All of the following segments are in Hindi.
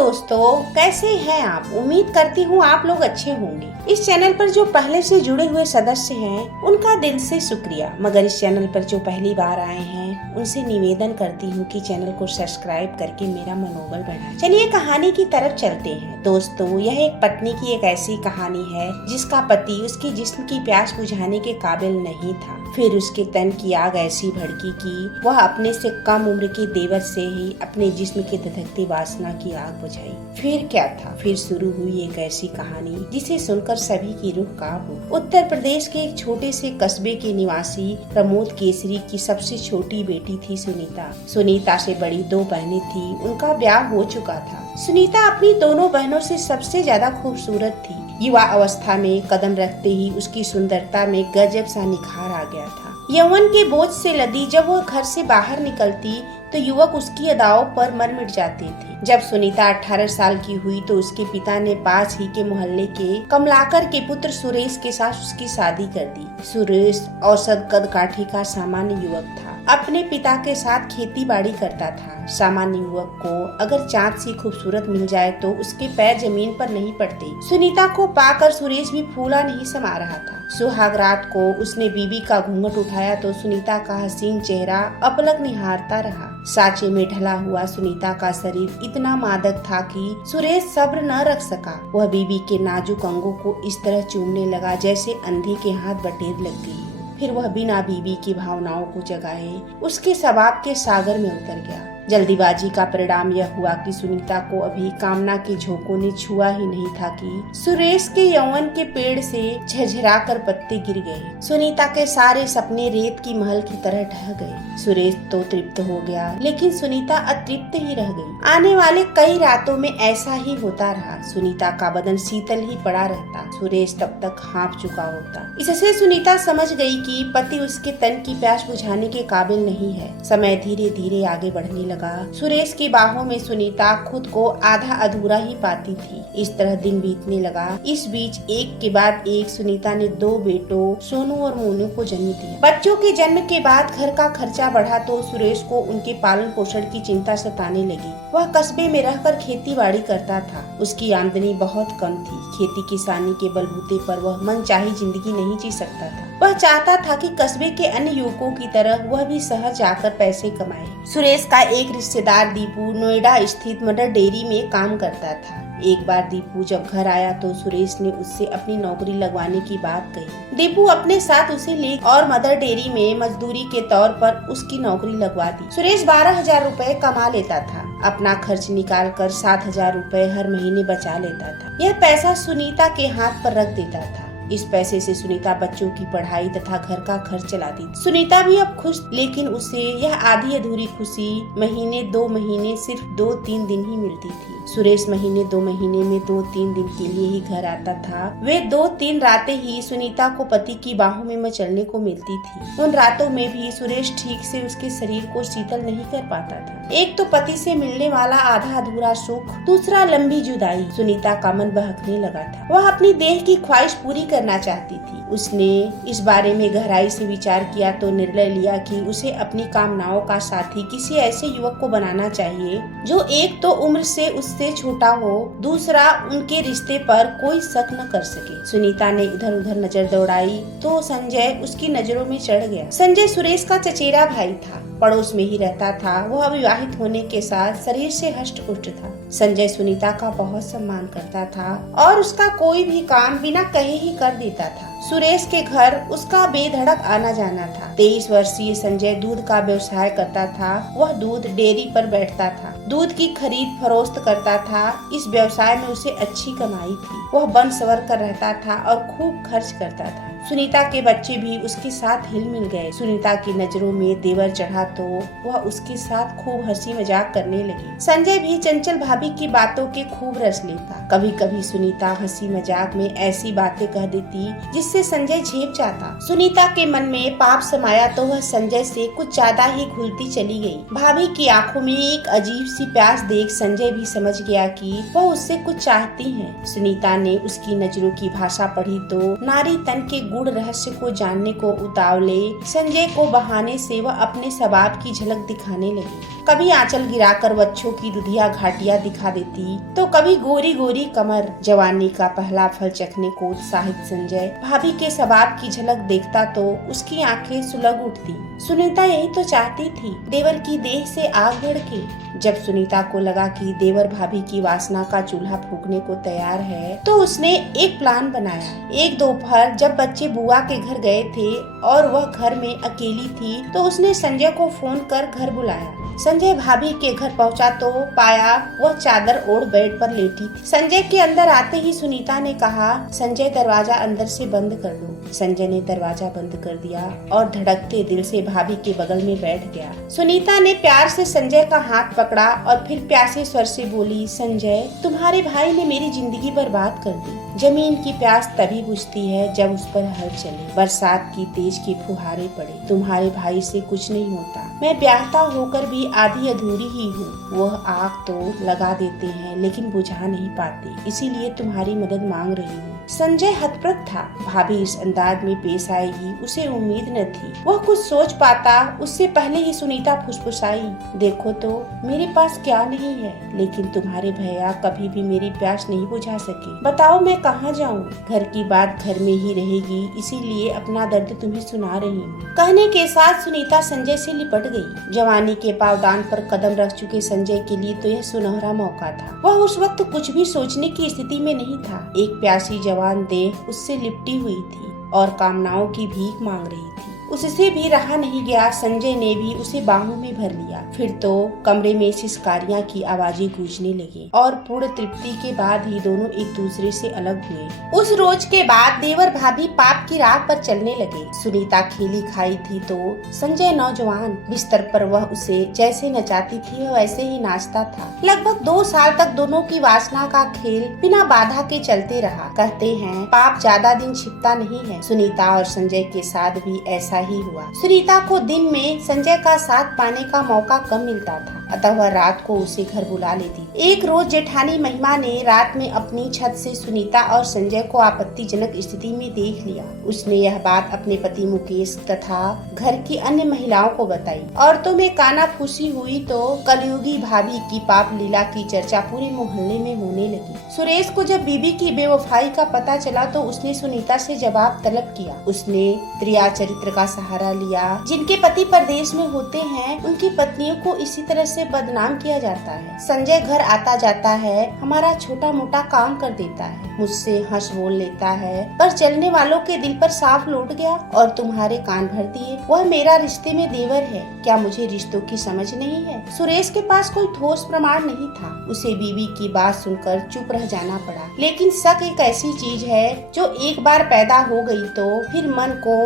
दोस्तों, कैसे हैं आप? उम्मीद करती हूँ आप लोग अच्छे होंगे। इस चैनल पर जो पहले से जुड़े हुए सदस्य हैं उनका दिल से शुक्रिया, मगर इस चैनल पर जो पहली बार आए हैं उनसे निवेदन करती हूँ कि चैनल को सब्सक्राइब करके मेरा मनोबल बढ़ाएं। चलिए कहानी की तरफ चलते हैं। दोस्तों, यह एक पत्नी की एक ऐसी कहानी है जिसका पति उसके जिस्म की प्यास बुझाने के काबिल नहीं था। फिर उसके तन की आग ऐसी भड़की कि वह अपने से कम उम्र के देवर से ही अपने जिस्म की धधकती वासना की आग बुझाई। फिर क्या था? फिर शुरू हुई एक ऐसी कहानी जिसे सुनकर सभी की रूह कांप उठी। उत्तर प्रदेश के एक छोटे से कस्बे के निवासी प्रमोद केसरी की सबसे छोटी बेटी थी सुनीता। सुनीता से बड़ी दो बहनें थी, उनका ब्याह हो चुका था। सुनीता अपनी दोनों बहनों से सबसे ज्यादा खूबसूरत थी। युवा अवस्था में कदम रखते ही उसकी सुंदरता में गजब सा निखार आ गया था। यौवन के बोझ से लदी जब वह घर से बाहर निकलती तो युवक उसकी अदाओं पर मर मिट जाते थे। जब सुनीता 18 साल की हुई तो उसके पिता ने पास ही के मोहल्ले के कमलाकर के पुत्र सुरेश के साथ उसकी शादी कर दी। सुरेश औसत कद काठी का सामान्य युवक था। अपने पिता के साथ खेती बाड़ी करता था। सामान्य युवक को अगर चाँद सी खूबसूरत मिल जाए तो उसके पैर जमीन पर नहीं पड़ते। सुनीता को पाकर सुरेश भी फूला नहीं समा रहा था। सुहाग रात को उसने बीबी का घूंघट उठाया तो सुनीता का हसीन चेहरा अपलक निहारता रहा। साँचे में ढला हुआ सुनीता का शरीर इतना मादक था कि सुरेश सब्र न रख सका। वह बीबी के नाजुक अंगों को इस तरह चूमने लगा जैसे अंधे के हाथ बटेर लग गई। फिर वह बिना बीबी की भावनाओं को जगाए उसके स्वभाव के सागर में उतर गया। जल्दीबाजी का परिणाम यह हुआ कि सुनीता को अभी कामना के झोंकों ने छुआ ही नहीं था कि सुरेश के यौवन के पेड़ से झरझराकर पत्ते गिर गए। सुनीता के सारे सपने रेत की महल की तरह ढह गए। सुरेश तो तृप्त हो गया, लेकिन सुनीता अतृप्त ही रह गई। आने वाले कई रातों में ऐसा ही होता रहा। सुनीता का बदन शीतल ही पड़ा रहता, सुरेश तब तक हाँफ चुका होता। इससे सुनीता समझ गई कि पति उसके तन की प्यास बुझाने के काबिल नहीं है। समय धीरे धीरे आगे बढ़ने लगा। सुरेश की बाहों में सुनीता खुद को आधा अधूरा ही पाती थी। इस तरह दिन बीतने लगा। इस बीच एक के बाद एक सुनीता ने दो बेटों सोनू और मोनू को जन्म दिया। बच्चों के जन्म के बाद घर का खर्चा बढ़ा तो सुरेश को उनके पालन पोषण की चिंता सताने लगी। वह कस्बे में रहकर खेती बाड़ी करता था। उसकी आमदनी बहुत कम थी। खेती किसानी के बलबूते पर वह मनचाही जिंदगी नहीं जी सकता था। वह चाहता था कि कस्बे के अन्य युवकों की तरह वह भी शहर जाकर पैसे कमाए। सुरेश का एक रिश्तेदार दीपू नोएडा स्थित मदर डेयरी में काम करता था। एक बार दीपू जब घर आया तो सुरेश ने उससे अपनी नौकरी लगवाने की बात कही। दीपू अपने साथ उसे ले और मदर डेयरी में मजदूरी के तौर पर उसकी नौकरी लगवा दी। सुरेश 12,000 रुपए कमा लेता था। अपना खर्च निकाल कर 7,000 रुपए हर महीने बचा लेता था। यह पैसा सुनीता के हाथ पर रख देता था। इस पैसे से सुनीता बच्चों की पढ़ाई तथा घर का खर्च चलाती। सुनीता भी अब खुश, लेकिन उसे यह आधी अधूरी खुशी महीने 2 महीने सिर्फ 2-3 दिन ही मिलती थी। सुरेश महीने 2 महीने में 2-3 दिन के लिए ही घर आता था। वे 2-3 रातें ही सुनीता को पति की बाहों में मचलने को मिलती थी। उन रातों में भी सुरेश ठीक से उसके शरीर को शीतल नहीं कर पाता था। एक तो पति से मिलने वाला आधा अधूरा सुख, दूसरा लंबी जुदाई। सुनीता का मन बहकने लगा था। वह अपनी देह की ख्वाहिश पूरी करना चाहती थी। उसने इस बारे में गहराई से विचार किया तो निर्णय लिया कि उसे अपनी कामनाओं का साथी किसी ऐसे युवक को बनाना चाहिए जो एक तो उम्र से उससे छोटा हो, दूसरा उनके रिश्ते पर कोई शक न कर सके। सुनीता ने इधर उधर नजर दौड़ाई तो संजय उसकी नजरों में चढ़ गया। संजय सुरेश का चचेरा भाई था, पड़ोस में ही रहता था। वह विवाहित होने के साथ शरीर से हष्ट पुष्ट था। संजय सुनीता का बहुत सम्मान करता था और उसका कोई भी काम बिना कहे ही कर देता था। सुरेश के घर उसका बेधड़क आना जाना था। 23 वर्षीय संजय दूध का व्यवसाय करता था। वह दूध डेयरी पर बैठता था, दूध की खरीद फरोख्त करता था। इस व्यवसाय में उसे अच्छी कमाई थी। वह बन सवर कर रहता था और खूब खर्च करता था। सुनीता के बच्चे भी उसके साथ हिल मिल गए। सुनीता की नजरों में देवर चढ़ा तो वह उसके साथ खूब हंसी मजाक करने लगी। संजय भी चंचल भाभी की बातों के खूब रस लेता। कभी कभी सुनीता हंसी मजाक में ऐसी बातें कह देती जिससे संजय झेप जाता। सुनीता के मन में पाप समाया तो वह संजय से कुछ ज्यादा ही घुलती चली गई। भाभी की आंखों में एक अजीब सी प्यास देख संजय भी समझ गया कि वह उससे कुछ चाहती है। सुनीता ने उसकी नजरों की भाषा पढ़ी तो नारी तन के गूढ़ रहस्य को जानने को उतावले संजय को बहाने से वह अपने स्वभाव की झलक दिखाने लगी। कभी आंचल गिराकर बच्चों की दुधिया घाटियां दिखा देती तो कभी गोरी गोरी कमर। जवानी का पहला फल चखने को उत्साहित संजय भाभी के स्वभाव की झलक देखता तो उसकी आंखें सुलग उठती। सुनीता यही तो चाहती थी, देवर की देह से आग भड़के। जब सुनीता को लगा कि देवर भाभी की वासना का चूल्हा फूंकने को तैयार है तो उसने एक प्लान बनाया। एक दोपहर जब बच्चे बुआ के घर गए थे और वह घर में अकेली थी तो उसने संजय को फोन कर घर बुलाया। संजय भाभी के घर पहुंचा तो पाया वह चादर ओढ़ बेड पर लेटी थी। संजय के अंदर आते ही सुनीता ने कहा, संजय दरवाजा अंदर से बंद कर लो। संजय ने दरवाजा बंद कर दिया और धड़कते दिल से भाभी के बगल में बैठ गया। सुनीता ने प्यार से संजय का हाथ पकड़ा और फिर प्यासे स्वर से बोली, संजय तुम्हारे भाई ने मेरी जिंदगी बर्बाद कर दी। जमीन की प्यास तभी बुझती है जब उस पर हल चले, बरसात की तेज की फुहारे पड़े। तुम्हारे भाई से कुछ नहीं होता, मैं ब्याहता होकर भी आधी अधूरी ही हूँ। वह आग तो लगा देते हैं लेकिन बुझा नहीं पाते, इसीलिए तुम्हारी मदद मांग रही हूँ। संजय हतप्रभ था, भाभी इस अंदाज में पेश आएगी उसे उम्मीद न थी। वह कुछ सोच पाता उससे पहले ही सुनीता फुसफुसाई, देखो तो मेरे पास क्या नहीं है, लेकिन तुम्हारे भैया कभी भी मेरी प्यास नहीं बुझा सके। बताओ मैं कहाँ जाऊँ? घर की बात घर में ही रहेगी, इसीलिए अपना दर्द तुम्हें सुना रही हूँ। कहने के साथ सुनीता संजय से लिपट गई। जवानी के पावदान पर कदम रख चुके संजय के लिए तो यह सुनहरा मौका था। वह उस वक्त कुछ भी सोचने की स्थिति में नहीं था। एक प्यासी जवान देह उससे लिपटी हुई थी और कामनाओं की भीख मांग रही थी। उससे भी रहा नहीं गया, संजय ने भी उसे बाहों में भर लिया। फिर तो कमरे में सिसकारियां की आवाजें गूंजने लगी और पूर्ण तृप्ति के बाद ही दोनों एक दूसरे से अलग हुए। उस रोज के बाद देवर भाभी पाप की राह पर चलने लगे। सुनीता खेली खाई थी तो संजय नौजवान। बिस्तर पर वह उसे जैसे नचाती थी वैसे ही नाचता था। लगभग 2 साल तक दोनों की वासना का खेल बिना बाधा के चलते रहा। कहते हैं पाप ज्यादा दिन छिपता नहीं है। सुनीता और संजय के साथ भी ऐसा ही हुआ। सुनीता को दिन में संजय का साथ पाने का मौका कम मिलता था, अतः वह रात को उसे घर बुला लेती। एक रोज जेठानी महिमा ने रात में अपनी छत से सुनीता और संजय को आपत्तिजनक स्थिति में देख लिया। उसने यह बात अपने पति मुकेश तथा घर की अन्य महिलाओं को बताई। औरतों में कानाफूसी हुई तो कलयुगी भाभी की पाप लीला की चर्चा पूरे मोहल्ले में होने लगी। सुरेश को जब बीबी की बेवफाई का पता चला तो उसने सुनीता से जवाब तलब किया। उसने त्रिया चरित्र का सहारा लिया। जिनके पति परदेश में होते हैं उनकी पत्नियों को इसी तरह से बदनाम किया जाता है। संजय घर आता जाता है, हमारा छोटा मोटा काम कर देता है, मुझसे हंस बोल लेता है, पर चलने वालों के दिल पर साफ लौट गया और तुम्हारे कान भर दिए। वह मेरा रिश्ते में देवर है, क्या मुझे रिश्तों की समझ नहीं है? सुरेश के पास कोई ठोस प्रमाण नहीं था। उसे बीवी की बात सुनकर चुप रह जाना पड़ा। लेकिन शक एक ऐसी चीज है जो एक बार पैदा हो गई तो फिर मन को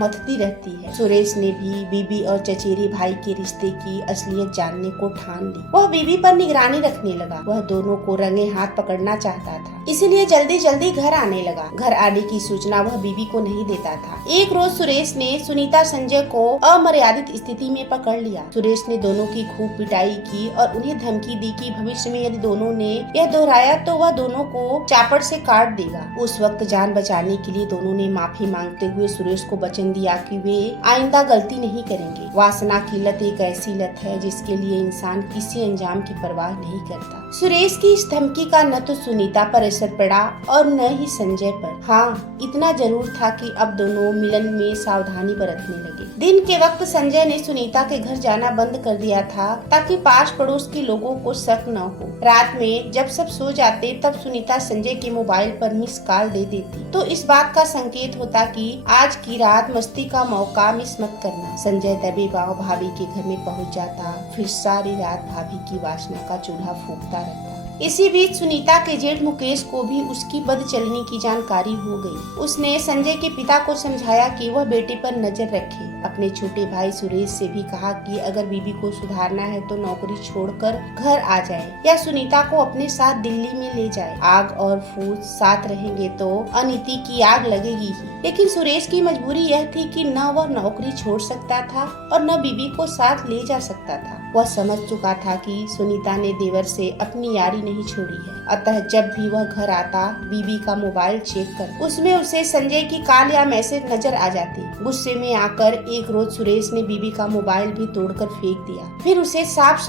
मथती रहती है। सुरेश ने भी बीबी और चचेरे भाई के रिश्ते की असलियत जानने को ठान ली। वह बीबी पर निगरानी रखने लगा। वह दोनों को रंगे हाथ पकड़ना चाहता था, इसलिए जल्दी जल्दी घर आने लगा। घर आने की सूचना वह बीबी को नहीं देता था। एक रोज सुरेश ने सुनीता संजय को अमर्यादित स्थिति में पकड़ लिया। सुरेश ने दोनों की खूब पिटाई की और उन्हें धमकी दी कि भविष्य में यदि दोनों ने यह दोहराया तो वह दोनों को चापड़ से काट देगा। उस वक्त जान बचाने के लिए दोनों ने माफी मांगते हुए सुरेश को वचन दिया कि वे आइंदा गलती नहीं करेंगे। वासना की लत एक ऐसी लत है जिसके लिए इंसान किसी अंजाम की परवाह नहीं करता। सुरेश की इस धमकी का न तो सुनीता पर असर पड़ा और न ही संजय पर। हाँ, इतना जरूर था कि अब दोनों मिलन में सावधानी बरतने लगे। दिन के वक्त संजय ने सुनीता के घर जाना बंद कर दिया था ताकि पास पड़ोस के लोगों को शक न हो। रात में जब सब सो जाते तब सुनीता संजय के मोबाइल पर मिस कॉल दे देती तो इस बात का संकेत होता कि आज की रात मस्ती का मौका मिस मत करना। संजय दबे पांव भाभी के घर में पहुंच जाता, फिर सारी रात भाभी की वासना का चूल्हा फूंकता रहता। इसी बीच सुनीता के जेठ मुकेश को भी उसकी बदचलनी की जानकारी हो गई। उसने संजय के पिता को समझाया कि वह बेटे पर नजर रखे। अपने छोटे भाई सुरेश से भी कहा कि अगर बीबी को सुधारना है तो नौकरी छोड़कर घर आ जाए या सुनीता को अपने साथ दिल्ली में ले जाए। आग और फूल साथ रहेंगे तो अनिति की आग लगेगी ही। लेकिन सुरेश की मजबूरी यह थी कि न वह नौकरी छोड़ सकता था और न बीबी को साथ ले जा सकता था। वह समझ चुका था कि सुनीता ने देवर से अपनी यारी नहीं छोड़ी है। अतः जब भी वह घर आता बीबी का मोबाइल चेक कर उसमें उसे संजय की कॉल या मैसेज नजर आ जाती। गुस्से में आकर एक रोज सुरेश ने बीबी का मोबाइल भी तोड़कर फेंक दिया। फिर उसे साफ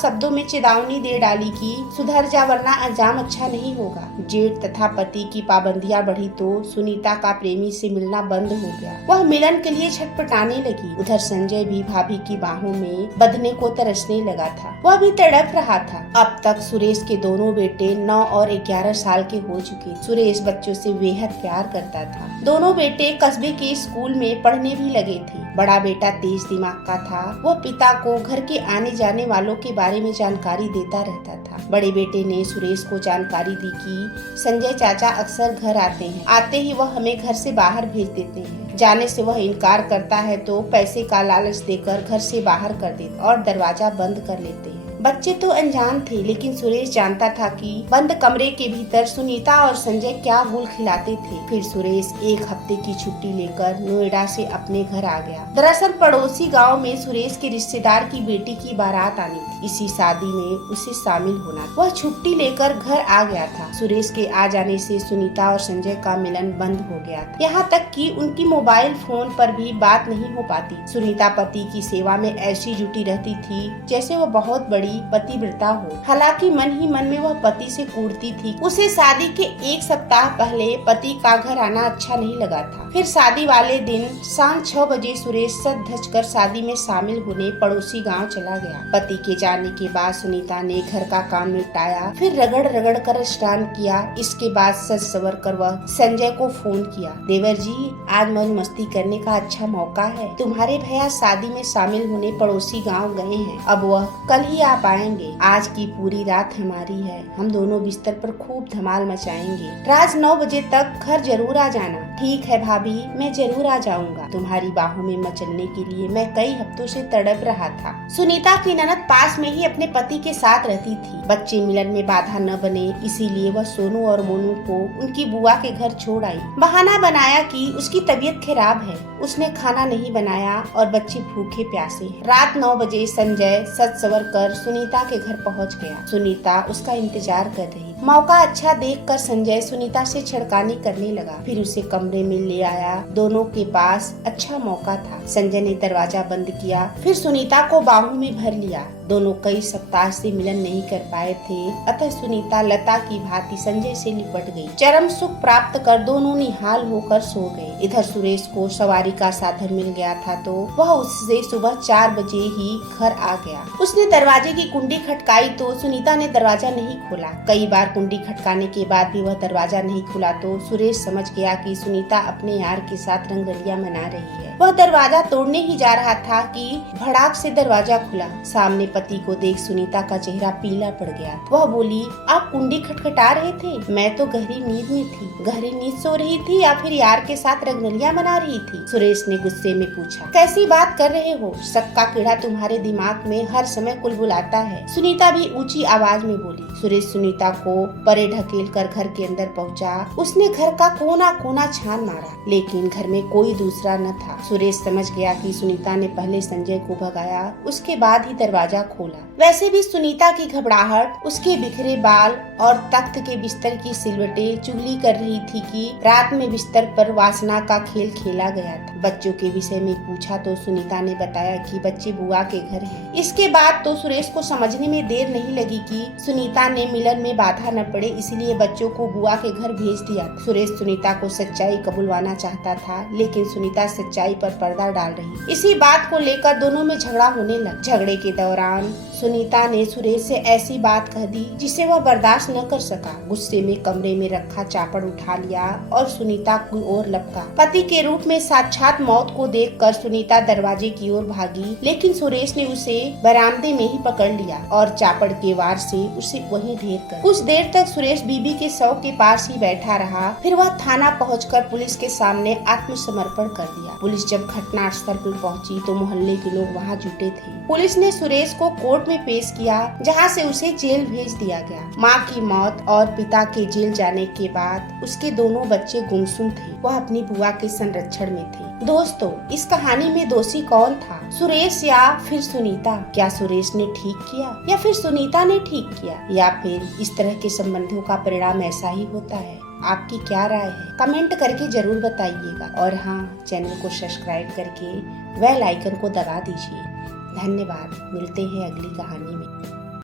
शब्दों में चेतावनी दे डाली कि सुधर जा वरना अंजाम अच्छा नहीं होगा। जेठ तथा पति की पाबंदियां बढ़ी तो सुनीता का प्रेमी से मिलना बंद हो गया। वह मिलन के लिए छटपटाने लगी। उधर संजय भी भाभी की बाहों में बंधने को तरसने लगा था। वह भी तड़प रहा था। अब तक सुरेश के दोनों बेटे 9 और 11 साल के हो चुके। सुरेश बच्चों से बेहद प्यार करता था। दोनों बेटे कस्बे के स्कूल में पढ़ने भी लगे थे। बड़ा बेटा तेज दिमाग का था। वह पिता को घर के आने जाने वालों के बारे में जानकारी देता रहता था। बड़े बेटे ने सुरेश को जानकारी दी कि संजय चाचा अक्सर घर आते हैं। आते ही वह हमें घर से बाहर भेज देते हैं। जाने से वह इनकार करता है तो पैसे का लालच देकर घर से बाहर कर देते और दरवाजा बंद कर लेते हैं। बच्चे तो अनजान थे, लेकिन सुरेश जानता था कि बंद कमरे के भीतर सुनीता और संजय क्या गुल खिलाते थे। फिर सुरेश एक हफ्ते की छुट्टी लेकर नोएडा से अपने घर आ गया। दरअसल पड़ोसी गांव में सुरेश के रिश्तेदार की बेटी की बारात आनी थी। इसी शादी में उसे शामिल होना। वह छुट्टी लेकर घर आ गया था। सुरेश के आ जाने से सुनीता और संजय का मिलन बंद हो गया था। यहाँ तक कि उनकी मोबाइल फोन पर भी बात नहीं हो पाती। सुनीता पति की सेवा में ऐसी जुटी रहती थी जैसे वह बहुत बड़ी पतिव्रता हो। हालांकि मन ही मन में वह पति से कूटती थी। उसे शादी के एक सप्ताह पहले पति का घर आना अच्छा नहीं लगा था। फिर शादी वाले दिन शाम 6 बजे सुरेश सज धज कर शादी में शामिल होने पड़ोसी गांव चला गया। पति के जाने के बाद सुनीता ने घर का काम निपटाया, फिर रगड़ रगड़ कर स्नान किया। इसके बाद सज सवर कर वह संजय को फोन किया। देवर जी, आज मौज मस्ती करने का अच्छा मौका है। तुम्हारे भैया शादी में शामिल होने पड़ोसी गाँव गए हैं। अब वह कल ही आप आएंगे। आज की पूरी रात हमारी है। हम दोनों बिस्तर पर खूब धमाल मचाएंगे। रात 9 बजे तक घर जरूर आ जाना। ठीक है भाभी, मैं जरूर आ जाऊंगा। तुम्हारी बाहों में मचलने के लिए मैं कई हफ्तों से तड़प रहा था। सुनीता की ननद पास में ही अपने पति के साथ रहती थी। बच्चे मिलन में बाधा न बने, इसीलिए वह सोनू और मोनू को उनकी बुआ के घर छोड़ आई। बहाना बनाया कि उसकी तबीयत खराब है। उसने खाना नहीं बनाया और बच्चे भूखे प्यासे हैं। रात 9 बजे संजय सज सवर कर सुनीता के घर पहुंच गया। सुनीता उसका इंतजार कर रही। मौका अच्छा देखकर संजय सुनीता से छेड़खानी करने लगा। फिर उसे कमरे में ले आया। दोनों के पास अच्छा मौका था। संजय ने दरवाजा बंद किया, फिर सुनीता को बाहों में भर लिया। दोनों कई सप्ताह से मिलन नहीं कर पाए थे, अतः सुनीता लता की भांति संजय से लिपट गई। चरम सुख प्राप्त कर दोनों निहाल होकर सो गए। इधर सुरेश को सवारी का साधन मिल गया था तो वह उससे सुबह 4 बजे ही घर आ गया। उसने दरवाजे की कुंडी खटकाई तो सुनीता ने दरवाजा नहीं खोला। कई बार कुंडी खटकाने के बाद भी वह दरवाजा नहीं खुला तो सुरेश समझ गया कि सुनीता अपने यार के साथ रंगरलिया मना रही है। वह दरवाजा तोड़ने ही जा रहा था कि भड़ाक से दरवाजा खुला। सामने पति को देख सुनीता का चेहरा पीला पड़ गया। वह बोली, आप कुंडी खटखटा रहे थे? मैं तो गहरी नींद में थी। गहरी नींद सो रही थी या फिर यार के साथ रंगरलिया मना रही थी? सुरेश ने गुस्से में पूछा। कैसी बात कर रहे हो? शक का कीड़ा तुम्हारे दिमाग में हर समय कुलबुलाता है। सुनीता भी ऊंची आवाज में बोली। सुरेश सुनीता को परे ढकेल कर घर के अंदर पहुंचा। उसने घर का कोना कोना छान मारा, लेकिन घर में कोई दूसरा न था। सुरेश समझ गया कि सुनीता ने पहले संजय को भगाया, उसके बाद ही दरवाजा खोला। वैसे भी सुनीता की घबराहट, उसके बिखरे बाल और तख्त के बिस्तर की सिलवटें चुगली कर रही थी कि रात में बिस्तर पर वासना का खेल खेला गया था। बच्चों के विषय में पूछा तो सुनीता ने बताया कि बच्चे बुआ के घर हैं। इसके बाद तो सुरेश को समझने में देर नहीं लगी कि सुनीता ने मिलन में बाधा न पड़े, इसलिए बच्चों को बुआ के घर भेज दिया। सुरेश सुनीता को सच्चाई कबूलवाना चाहता था, लेकिन सुनीता सच्चाई पर पर्दा डाल रही। इसी बात को लेकर दोनों में झगड़ा होने लगा। झगड़े के दौरान सुनीता ने सुरेश से ऐसी बात कह दी जिसे वह बर्दाश्त न कर सका। गुस्से में कमरे में रखा चापड़ उठा लिया और सुनीता की ओर लपका। पति के रूप में साक्षात मौत को देखकर सुनीता दरवाजे की ओर भागी, लेकिन सुरेश ने उसे बरामदे में ही पकड़ लिया और चापड़ के वार से उसे वहीं ढेर कर। कुछ देर तक सुरेश बीबी के शव के पास ही बैठा रहा। फिर वह थाना पहुंचकर पुलिस के सामने आत्मसमर्पण कर दिया। पुलिस जब घटनास्थल पर पहुंची तो मोहल्ले के लोग वहां जुटे थे। पुलिस ने सुरेश को कोर्ट में पेश किया, जहां से उसे जेल भेज दिया गया। मां की मौत और पिता के जेल जाने के बाद उसके दोनों बच्चे गुमसुम थे। वह अपनी बुआ के संरक्षण में थे। दोस्तों, इस कहानी में दोषी कौन था, सुरेश या फिर सुनीता? क्या सुरेश ने ठीक किया या फिर सुनीता ने ठीक किया, या फिर इस तरह के संबंधों का परिणाम ऐसा ही होता है? आपकी क्या राय है? कमेंट करके जरूर बताइएगा। और हाँ, चैनल को सब्सक्राइब करके बेल आइकन को दबा दीजिए। धन्यवाद। मिलते हैं अगली कहानी में।